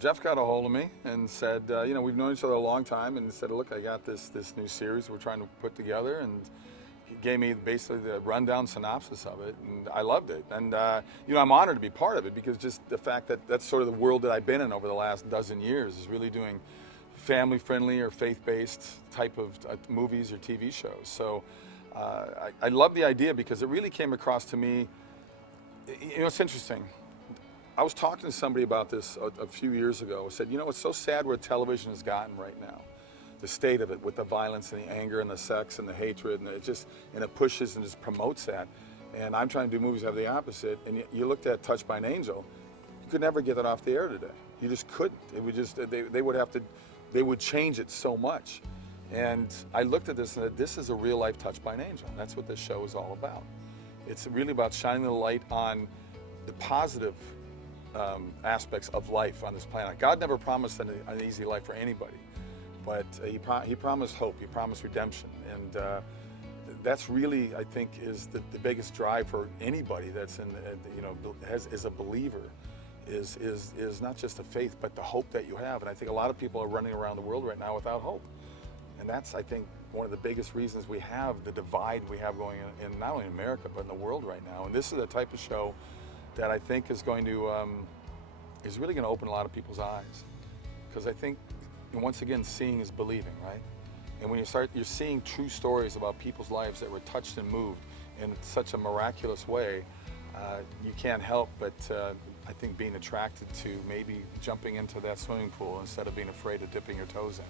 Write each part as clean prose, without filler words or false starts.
Jeff got a hold of me and said, you know, we've known each other a long time, and said, look, I got this new series we're trying to put together, and he gave me basically the rundown synopsis of it, and I loved it. And you know, I'm honored to be part of it, because just the fact that that's sort of the world that I've been in over the last dozen years is really doing family-friendly or faith-based type of movies or TV shows. So I love the idea, because it really came across to me. You know, it's interesting. I was talking to somebody about this a few years ago. I said, you know, it's so sad where television has gotten right now. The state of it, with the violence and the anger and the sex and the hatred, and it pushes and just promotes that. And I'm trying to do movies that have the opposite. And you looked at Touched by an Angel, you could never get that off the air today. You just couldn't. It would just, they would change it so much. And I looked at this and said, this is a real life Touched by an Angel. And that's what this show is all about. It's really about shining the light on the positive aspects of life on this planet. God never promised an easy life for anybody, but he promised hope, he promised redemption, and that's really, I think, is the biggest drive for anybody that's you know, is a believer, is not just the faith, but the hope that you have. And I think a lot of people are running around the world right now without hope, and that's, I think, one of the biggest reasons we have the divide we have going in not only in America but in the world right now. And this is the type of show that I think is going to is really going to open a lot of people's eyes, because I think, and once again, seeing is believing, right? And when you're seeing true stories about people's lives that were touched and moved in such a miraculous way, you can't help but I think being attracted to maybe jumping into that swimming pool instead of being afraid of dipping your toes in.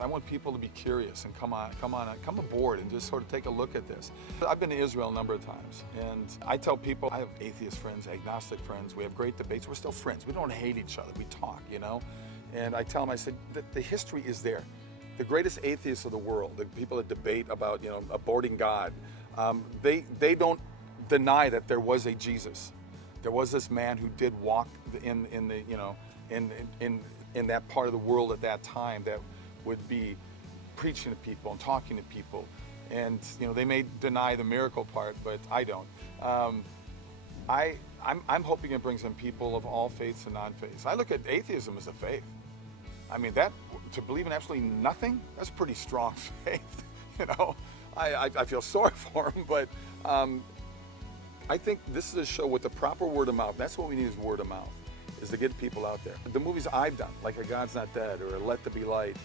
I want people to be curious and come aboard and just sort of take a look at this. I've been to Israel a number of times, and I tell people, I have atheist friends, agnostic friends, we have great debates, we're still friends, we don't hate each other, we talk, you know? And I tell them, I said, the history is there. The greatest atheists of the world, the people that debate about, you know, aborting God, they don't deny that there was a Jesus. There was this man who did walk in the, you know, in that part of the world at that time, that would be preaching to people and talking to people. And you know, they may deny the miracle part, but I don't. I'm hoping it brings in people of all faiths and non-faiths. I look at atheism as a faith. I mean, that, to believe in absolutely nothing, that's pretty strong faith. You know, I feel sorry for them, but I think this is a show with the proper word of mouth. That's what we need, is word of mouth, is to get people out there. The movies I've done, like A God's Not Dead or Let There Be Light,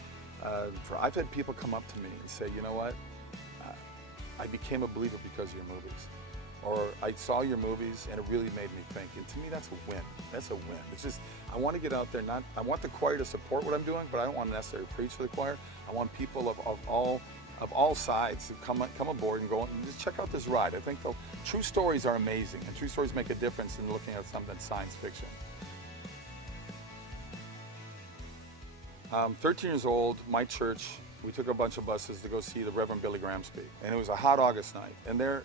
I've had people come up to me and say, you know what, I became a believer because of your movies. Or I saw your movies and it really made me think. And to me, that's a win. That's a win. It's just, I want to get out there, I want the choir to support what I'm doing, but I don't want to necessarily preach for the choir. I want people of all sides to come aboard and go and just check out this ride. I think the true stories are amazing, and true stories make a difference in looking at something that's science fiction. 13 years old, my church, we took a bunch of buses to go see the Reverend Billy Graham speak. And it was a hot August night, and there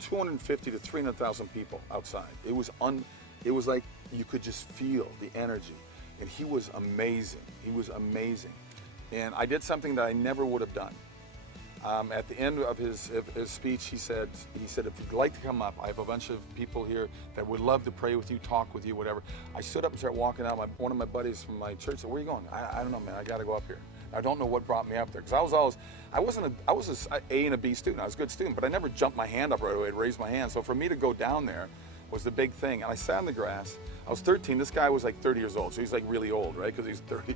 250 to 300,000 people outside. It was like you could just feel the energy. And he was amazing. He was amazing. And I did something that I never would have done. At the end of his speech, he said, if you'd like to come up, I have a bunch of people here that would love to pray with you, talk with you, whatever. I stood up and started walking out. One of my buddies from my church said, where are you going? I don't know, man, I got to go up here. I don't know what brought me up there, because I was an A and a B student. I was a good student, but I never jumped my hand up right away, raised my hand. So for me to go down there was the big thing. And I sat in the grass. I was 13. This guy was like 30 years old, so he's like really old, right? Because he's 30.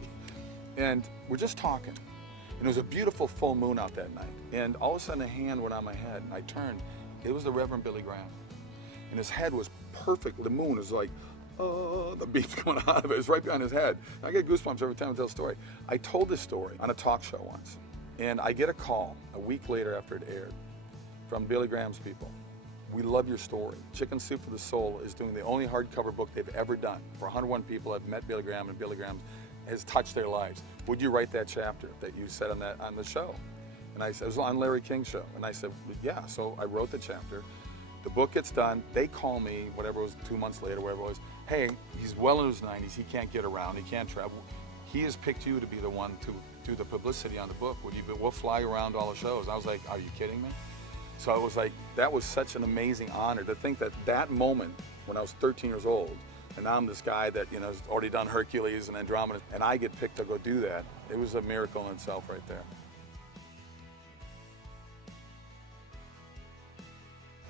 And we're just talking. And it was a beautiful full moon out that night. And all of a sudden a hand went on my head, and I turned. It was the Reverend Billy Graham. And his head was perfect. The moon was like, oh, the beat's coming out of it. It's right behind his head. I get goosebumps every time I tell a story. I told this story on a talk show once. And I get a call a week later after it aired from Billy Graham's people. We love your story. Chicken Soup for the Soul is doing the only hardcover book they've ever done. For 101 people have met Billy Graham, and Billy Graham has touched their lives. Would you write that chapter that you said on the show? And I said, it was on Larry King's show. And I said, yeah. So I wrote the chapter. The book gets done. They call me, whatever it was, 2 months later, whatever it was. Hey, he's well in his 90s. He can't get around. He can't travel. He has picked you to be the one to do the publicity on the book. We'll fly around all the shows. I was like, are you kidding me? So it was like, that was such an amazing honor to think that that moment when I was 13 years old, and now I'm this guy that, you know, has already done Hercules and Andromeda, and I get picked to go do that. It was a miracle in itself right there.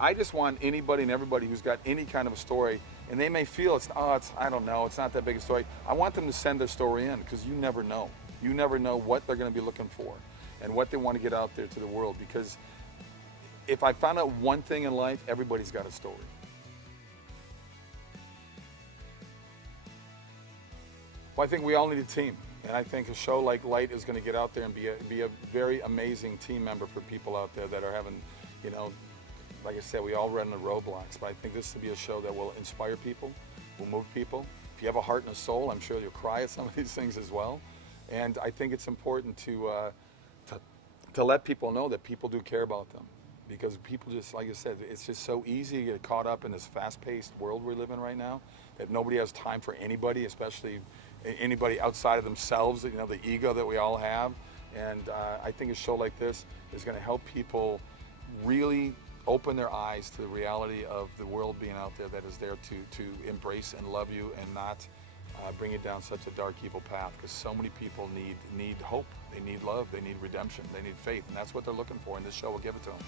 I just want anybody and everybody who's got any kind of a story, and they may feel I don't know, it's not that big a story. I want them to send their story in, because you never know. You never know what they're going to be looking for and what they want to get out there to the world, because if I found out one thing in life, everybody's got a story. Well, I think we all need a team, and I think a show like L.I.G.H.T is going to get out there and be a very amazing team member for people out there that are having, you know, like I said, we all run into roadblocks, but I think this will be a show that will inspire people, will move people. If you have a heart and a soul, I'm sure you'll cry at some of these things as well. And I think it's important to let people know that people do care about them. Because people just, like I said, it's just so easy to get caught up in this fast-paced world we live in right now, that nobody has time for anybody, especially anybody outside of themselves, you know, the ego that we all have. And I think a show like this is going to help people really open their eyes to the reality of the world being out there that is there to embrace and love you, and not bring it down such a dark, evil path, because so many people need hope, they need love, they need redemption, they need faith, and that's what they're looking for, and this show will give it to them.